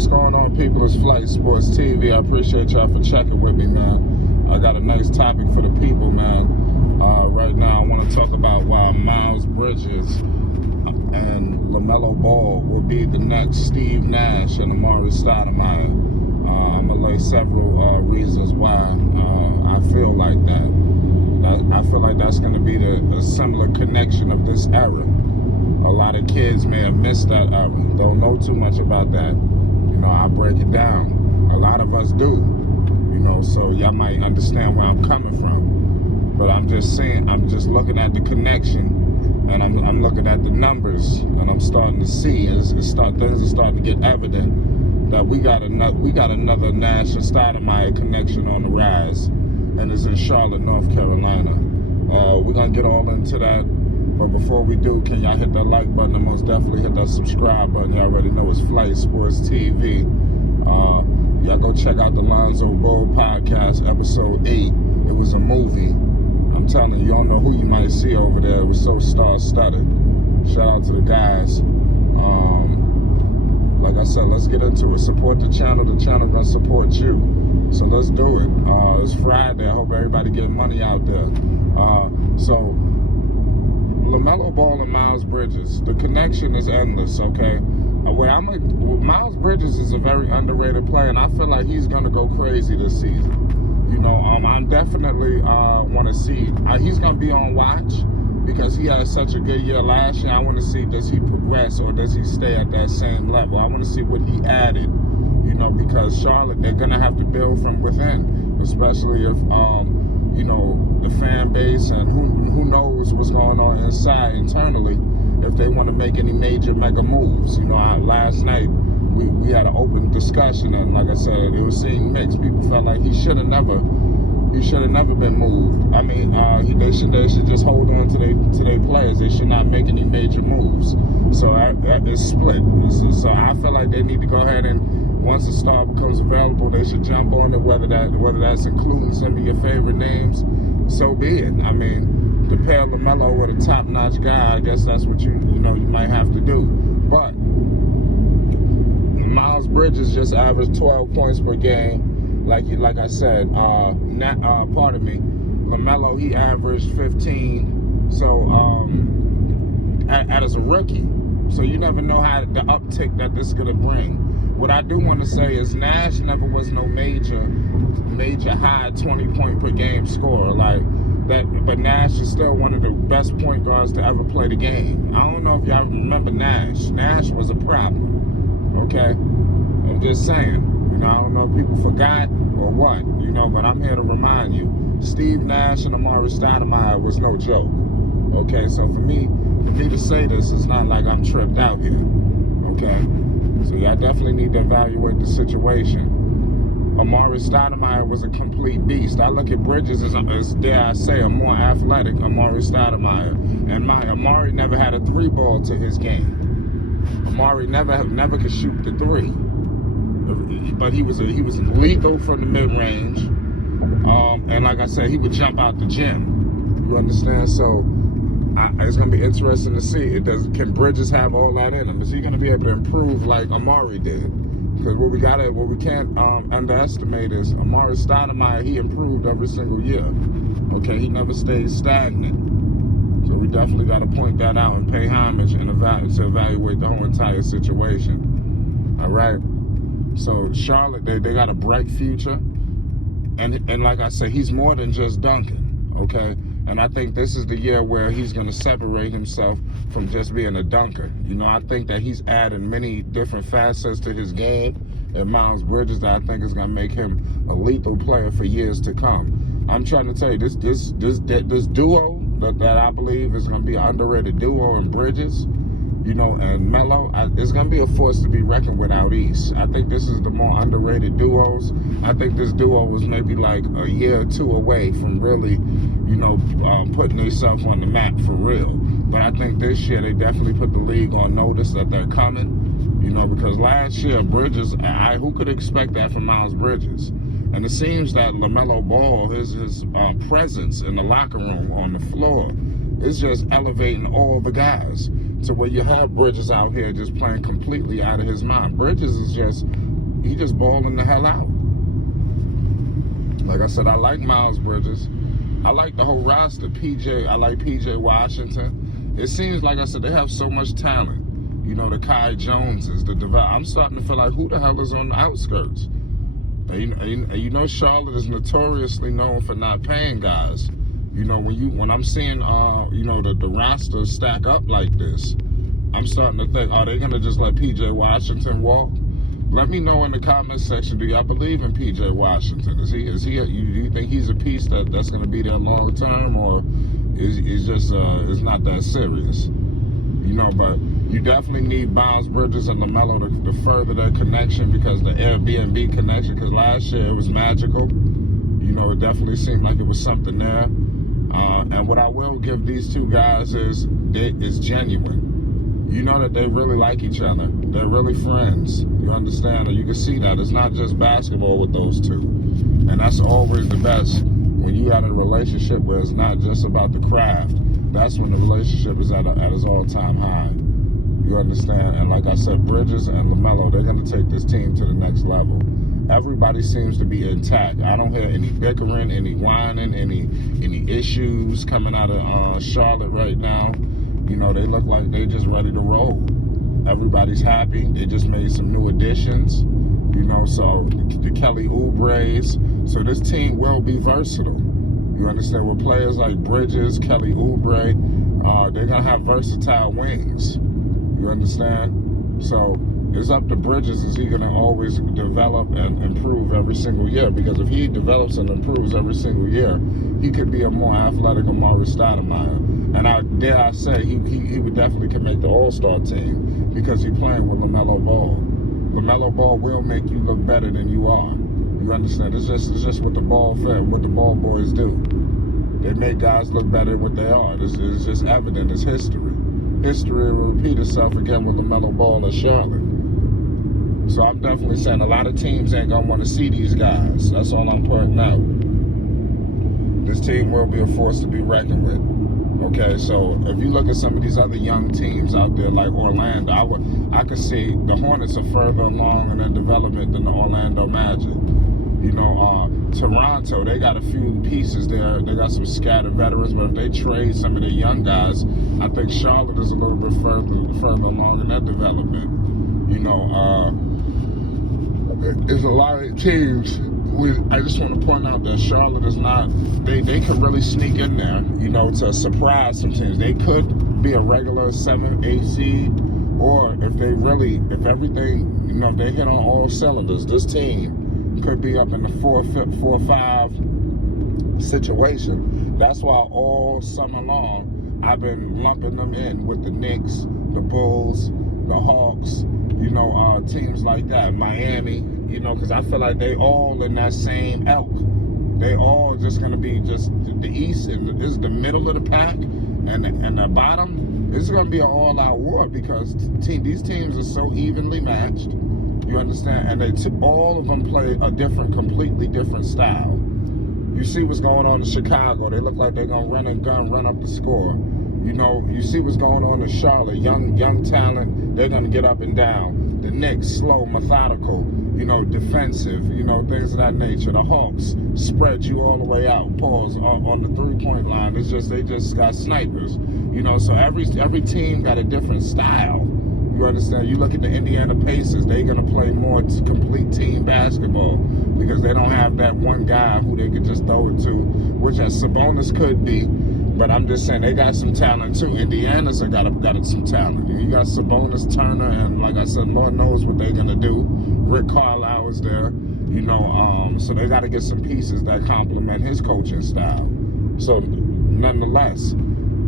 What's going on, people? It's Flight Sports TV. I appreciate y'all for checking with me, man. I got a nice topic for the people, man. Right now, I want to talk about why Miles Bridges and Lamelo Ball will be the next Steve Nash and Stoudemire. I'm going to lay several reasons why I feel like that. I feel like that's going to be a similar connection of this era. A lot of kids may have missed that era. Don't know too much about that. I break it down. A lot of us do. So y'all might understand where I'm coming from. But I'm just saying, I'm just looking at the connection, and I'm looking at the numbers, and I'm starting to see, things are starting to get evident that we got another Nash and Stoudemire connection on the rise, and it's in Charlotte, North Carolina. We're gonna get all into that. But before we do, can y'all hit that like button and most definitely hit that subscribe button? Y'all already know it's Flight Sports TV. Y'all go check out the Lonzo Ball podcast, episode 8. It was a movie. I'm telling you, you don't know who you might see over there. It was so star-studded. Shout out to the guys. Like I said, let's get into it. Support the channel. The channel gonna support you. So let's do it. It's Friday. I hope everybody getting money out there. So Lamelo Ball and Miles Bridges, the connection is endless, okay? Miles Bridges is a very underrated player, and I feel like he's going to go crazy this season. I'm definitely want to see, he's going to be on watch because he had such a good year last year. I want to see, does he progress or does he stay at that same level? I want to see what he added, because Charlotte, they're going to have to build from within, especially if, the fan base and who knows what's going on inside internally if they want to make any major mega moves. Last night we had an open discussion, and like I said, it was seeing mixed. People felt like he should have never been moved. I mean, they should just hold on to their players. They should not make any major moves. So it's split. So I feel like they need to go ahead and, once a star becomes available, they should jump on it, whether that's including some of your favorite names, so be it. I mean, to pair Lamelo with a top-notch guy, I guess that's what you might have to do. But Miles Bridges just averaged 12 points per game. Like I said, pardon me, Lamelo, he averaged 15. So as a rookie, so you never know how the uptick that this is gonna bring. What I do want to say is Nash never was no major high 20-point per game scorer like that, but Nash is still one of the best point guards to ever play the game. I don't know if y'all remember Nash. Nash was a problem, okay? I'm just saying. I don't know if people forgot or what, but I'm here to remind you. Steve Nash and Stoudemire was no joke, okay? So for me to say this, it's not like I'm tripped out here, okay? So y'all definitely need to evaluate the situation. Stoudemire was a complete beast. I look at Bridges as dare I say, a more athletic Stoudemire. And Amari never had a 3-ball to his game. Amari never could shoot the 3. But he was lethal from the mid-range. And like I said, he would jump out the gym. You understand? So it's going to be interesting to see. Can Bridges have all that in him? Is he going to be able to improve like Amari did? Because what we can't underestimate is Stoudemire, he improved every single year. Okay, he never stayed stagnant. So we definitely got to point that out and pay homage and evaluate the whole entire situation. All right. So Charlotte, they got a bright future, and like I said, he's more than just dunking. Okay. And I think this is the year where he's going to separate himself from just being a dunker. I think that he's adding many different facets to his game and Miles Bridges that I think is going to make him a lethal player for years to come. I'm trying to tell you, this duo that I believe is going to be an underrated duo in Bridges, and Melo, it's going to be a force to be reckoned with out east. I think this is the more underrated duos. I think this duo was maybe like a year or two away from really, putting themselves on the map for real. But I think this year they definitely put the league on notice that they're coming, because last year Bridges, who could expect that from Miles Bridges? And it seems that Lamelo Ball, his presence in the locker room, on the floor, is just elevating all the guys to where you have Bridges out here just playing completely out of his mind. Bridges is just he just balling the hell out. Like I said, I like Miles Bridges. I like the whole roster. I like PJ Washington. It seems like I said they have so much talent. You know, the Kai Joneses, I'm starting to feel like, who the hell is on the outskirts? And you know, Charlotte is notoriously known for not paying guys. You know, when I'm seeing you know, the roster stack up like this, I'm starting to think, are they gonna just let PJ Washington walk? Let me know in the comment section, do y'all believe in PJ Washington? Do you think he's a piece that's gonna be there long term, or is just it's not that serious? You know, but you definitely need Miles Bridges and Lamelo to further that connection, because the Airbnb connection, because last year it was magical. You know, it definitely seemed like it was something there. And what I will give these two guys is genuine. You know that they really like each other. They're really friends. You understand? And you can see that. It's not just basketball with those two. And that's always the best. When you got a relationship where it's not just about the craft, that's when the relationship is at its all-time high. You understand? And like I said, Bridges and Lamelo, they're going to take this team to the next level. Everybody seems to be intact. I don't hear any bickering, any whining, any issues coming out of Charlotte right now. You know, they look like they just ready to roll. Everybody's happy. They just made some new additions. You know, so the Kelly Oubre's. So this team will be versatile. You understand? With players like Bridges, Kelly Oubre, they're going to have versatile wings. You understand? So it's up to Bridges. Is he going to always develop and improve every single year? Because if he develops and improves every single year, he could be a more athletic Amari Stoudemire. And I say he would definitely can make the All-Star team, because he's playing with Lamelo Ball. Lamelo Ball will make you look better than you are. You understand? It's just what the ball boys do. They make guys look better than what they are. It's just evident. It's history. History will repeat itself again with Lamelo Ball and Charlotte. So I'm definitely saying a lot of teams ain't gonna want to see these guys. That's all I'm pointing out. This team will be a force to be reckoned with. Okay, so if you look at some of these other young teams out there like Orlando, I could see the Hornets are further along in their development than the Orlando Magic. You know, Toronto, they got a few pieces there. They got some scattered veterans, but if they trade some of the young guys, I think Charlotte is a little bit further along in their development. You know, there's a lot of teams. I just want to point out that Charlotte is not, they can really sneak in there, you know, to surprise some teams. They could be a regular 7, 8 seed, or if everything, you know, if they hit on all cylinders, this team could be up in the 4-5 situation. That's why all summer long, I've been lumping them in with the Knicks, the Bulls, the Hawks, you know, teams like that, Miami. You know, because I feel like they all in that same elk. They all just going to be just the East, and this is the middle of the pack, and the bottom. It's going to be an all-out war, because these teams are so evenly matched. You understand? And all of them play a completely different style. You see what's going on in Chicago. They look like they're going to run and gun, run up the score. You know, you see what's going on in Charlotte. Young talent, they're going to get up and down. The Knicks, slow, methodical, you know, defensive, you know, things of that nature. The Hawks spread you all the way out, pause on the three-point line. It's just, they just got snipers, you know, so every team got a different style. You understand? You look at the Indiana Pacers, they're going to play more complete team basketball, because they don't have that one guy who they could just throw it to, which as Sabonis could be. But I'm just saying, they got some talent too. Indiana's got some talent. You got Sabonis, Turner, and like I said, Lord knows what they're gonna do. Rick Carlisle is there, you know. So they got to get some pieces that complement his coaching style. So, nonetheless,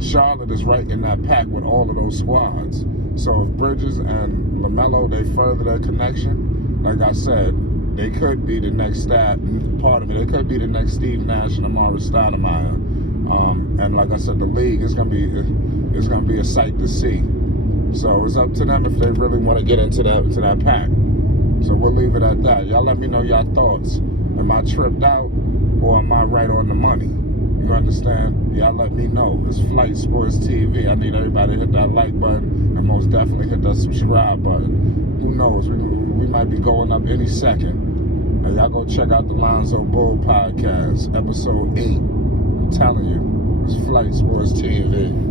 Charlotte is right in that pack with all of those squads. So if Bridges and Lamelo, they further their connection, like I said, they could be the next they could be the next Steve Nash and Amari Stoudemire. And like I said, the league is gonna be a sight to see. So it's up to them if they really want to get into that pack. So we'll leave it at that. Y'all let me know your thoughts. Am I tripped out, or am I right on the money? You understand? Y'all let me know. It's Flight Sports TV. I need everybody to hit that like button, and most definitely hit that subscribe button. Who knows? we might be going up any second. Now, y'all go check out the Lonzo Bull podcast, episode 8. I'm telling you, it's Flight Sports TV.